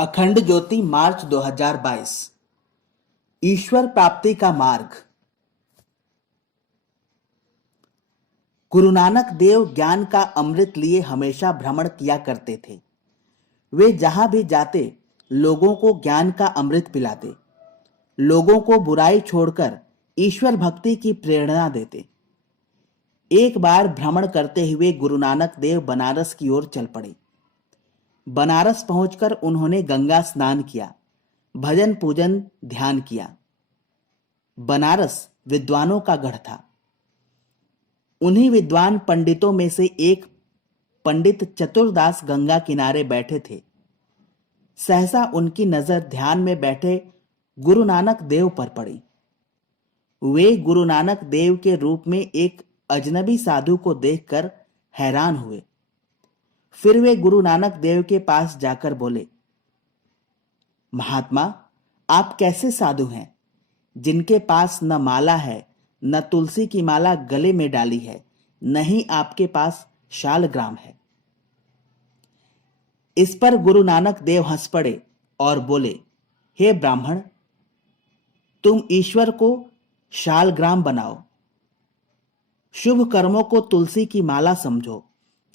अखंड ज्योति मार्च 2022। ईश्वर प्राप्ति का मार्ग। गुरु नानक देव ज्ञान का अमृत लिए हमेशा भ्रमण किया करते थे। वे जहां भी जाते लोगों को ज्ञान का अमृत पिलाते, लोगों को बुराई छोड़कर ईश्वर भक्ति की प्रेरणा देते। एक बार भ्रमण करते हुए गुरु नानक देव बनारस की ओर चल पड़े। बनारस पहुंचकर उन्होंने गंगा स्नान किया, भजन पूजन ध्यान किया। बनारस विद्वानों का गढ़ था। उन्हीं विद्वान पंडितों में से एक पंडित चतुरदास गंगा किनारे बैठे थे। सहसा उनकी नजर ध्यान में बैठे गुरु नानक देव पर पड़ी। वे गुरु नानक देव के रूप में एक अजनबी साधु को देखकर हैरान हुए। फिर वे गुरु नानक देव के पास जाकर बोले, महात्मा, आप कैसे साधु हैं जिनके पास न माला है, न तुलसी की माला गले में डाली है, न ही आपके पास शालग्राम है। इस पर गुरु नानक देव हंस पड़े और बोले, हे ब्राह्मण, तुम ईश्वर को शालग्राम बनाओ, शुभ कर्मों को तुलसी की माला समझो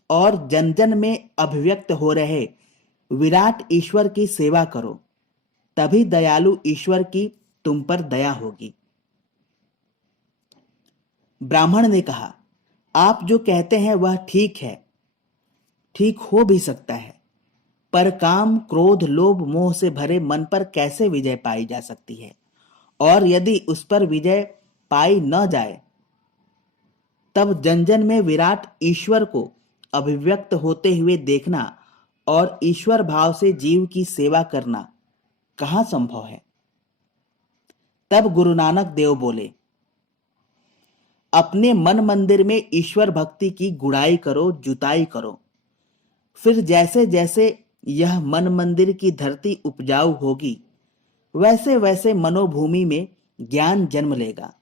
और जन जन में अभिव्यक्त हो रहे विराट ईश्वर की सेवा करो, तभी दयालु ईश्वर की तुम पर दया होगी। ब्राह्मण ने कहा, आप जो कहते हैं वह ठीक है, ठीक हो भी सकता है, पर काम, क्रोध, लोभ, मोह से भरे मन पर कैसे विजय पाई जा सकती है? और यदि उस पर विजय पाई न जाए तब जन जन में विराट ईश्वर को अभिव्यक्त होते हुए देखना और ईश्वर भाव से जीव की सेवा करना कहां संभव है? तब गुरु नानक देव बोले, अपने मन मंदिर में ईश्वर भक्ति की गुड़ाई करो, जुताई करो। फिर जैसे जैसे यह मन मंदिर की धरती उपजाऊ होगी, वैसे वैसे मनोभूमि में ज्ञान जन्म लेगा।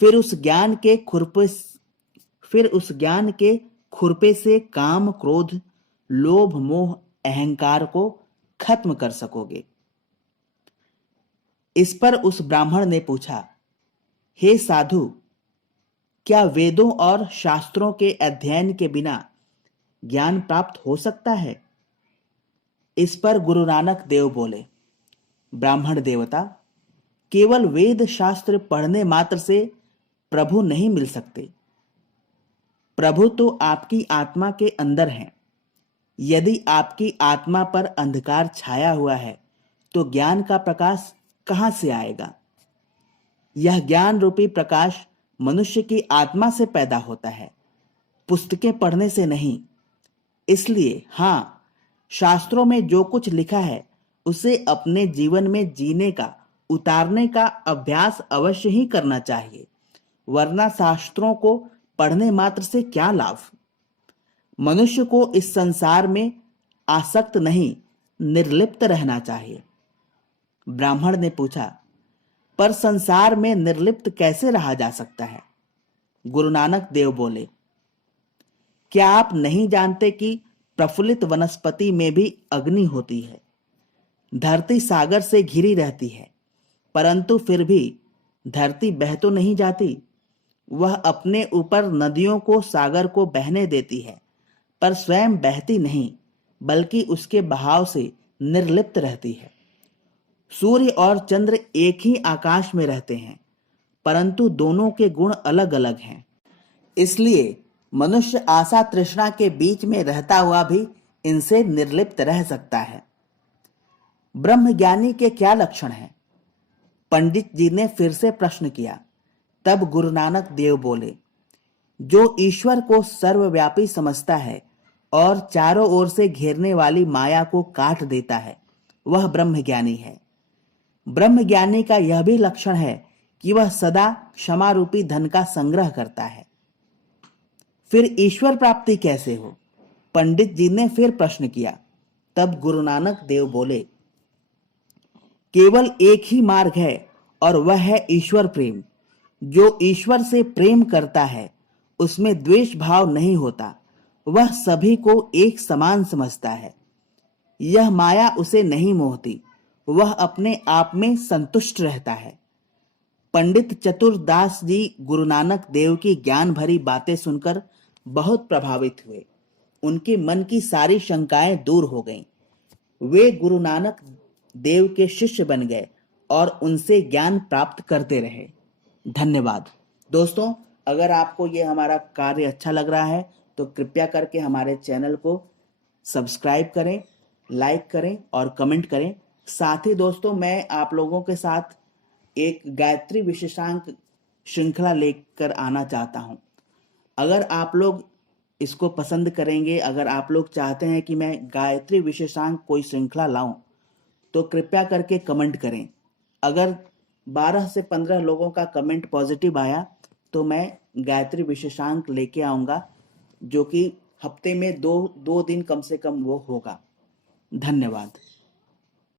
फिर उस ज्ञान के खुरपे से काम, क्रोध, लोभ, मोह, अहंकार को खत्म कर सकोगे। इस पर उस ब्राह्मण ने पूछा, हे साधु, क्या वेदों और शास्त्रों के अध्ययन के बिना ज्ञान प्राप्त हो सकता है? इस पर गुरु नानक देव बोले, ब्राह्मण देवता, केवल वेद शास्त्र पढ़ने मात्र से प्रभु नहीं मिल सकते। प्रभु तो आपकी आत्मा के अंदर हैं। यदि आपकी आत्मा पर अंधकार छाया हुआ है तो ज्ञान का प्रकाश कहां से आएगा? यह ज्ञान रूपी प्रकाश मनुष्य की आत्मा से पैदा होता है, पुस्तकें पढ़ने से नहीं। इसलिए हां, शास्त्रों में जो कुछ लिखा है उसे अपने जीवन में जीने का, उतारने का अभ्यास अवश्य ही करना चाहिए, वरना शास्त्रों को पढ़ने मात्र से क्या लाभ? मनुष्य को इस संसार में आसक्त नहीं, निर्लिप्त रहना चाहिए। ब्राह्मण ने पूछा, पर संसार में निर्लिप्त कैसे रहा जा सकता है? गुरु नानक देव बोले, क्या आप नहीं जानते कि प्रफुल्लित वनस्पति में भी अग्नि होती है? धरती सागर से घिरी रहती है, परंतु फिर भी धरती बह तो नहीं जाती। वह अपने ऊपर नदियों को, सागर को बहने देती है, पर स्वयं बहती नहीं, बल्कि उसके बहाव से निर्लिप्त रहती है। सूर्य और चंद्र एक ही आकाश में रहते हैं, परंतु दोनों के गुण अलग अलग हैं। इसलिए मनुष्य आशा तृष्णा के बीच में रहता हुआ भी इनसे निर्लिप्त रह सकता है। ब्रह्मज्ञानी के क्या लक्षण हैं? पंडित जी ने फिर से प्रश्न किया। तब गुरु नानक देव बोले, जो ईश्वर को सर्वव्यापी समझता है और चारों ओर से घेरने वाली माया को काट देता है, वह ब्रह्मज्ञानी है। ब्रह्मज्ञानी का यह भी लक्षण है कि वह सदा क्षमा रूपी धन का संग्रह करता है। फिर ईश्वर प्राप्ति कैसे हो? पंडित जी ने फिर प्रश्न किया। तब गुरु नानक देव बोले, केवल एक ही मार्ग है और वह है ईश्वर प्रेम। जो ईश्वर से प्रेम करता है उसमें द्वेष भाव नहीं होता, वह सभी को एक समान समझता है। यह माया उसे नहीं मोहती, वह अपने आप में संतुष्ट रहता है। पंडित चतुरदास जी गुरु नानक देव की ज्ञान भरी बातें सुनकर बहुत प्रभावित हुए। उनके मन की सारी शंकाएं दूर हो गईं। वे गुरु नानक देव के शिष्य बन गए और उनसे ज्ञान प्राप्त करते रहे। धन्यवाद। दोस्तों, अगर आपको यह हमारा कार्य अच्छा लग रहा है तो कृपया करके हमारे चैनल को सब्सक्राइब करें, लाइक करें और कमेंट करें। साथ ही दोस्तों, मैं आप लोगों के साथ एक गायत्री विशेषांक श्रृंखला लेकर आना चाहता हूं। अगर आप लोग इसको पसंद करेंगे, अगर आप लोग चाहते हैं कि मैं गायत्री विशेषांक कोई श्रृंखला लाऊं, तो कृपया करके कमेंट करें। अगर 12 से 15 लोगों का कमेंट पॉजिटिव आया तो मैं गायत्री विशेषांक लेके आऊंगा, जो कि हफ्ते में दो दिन कम से कम वो होगा। धन्यवाद।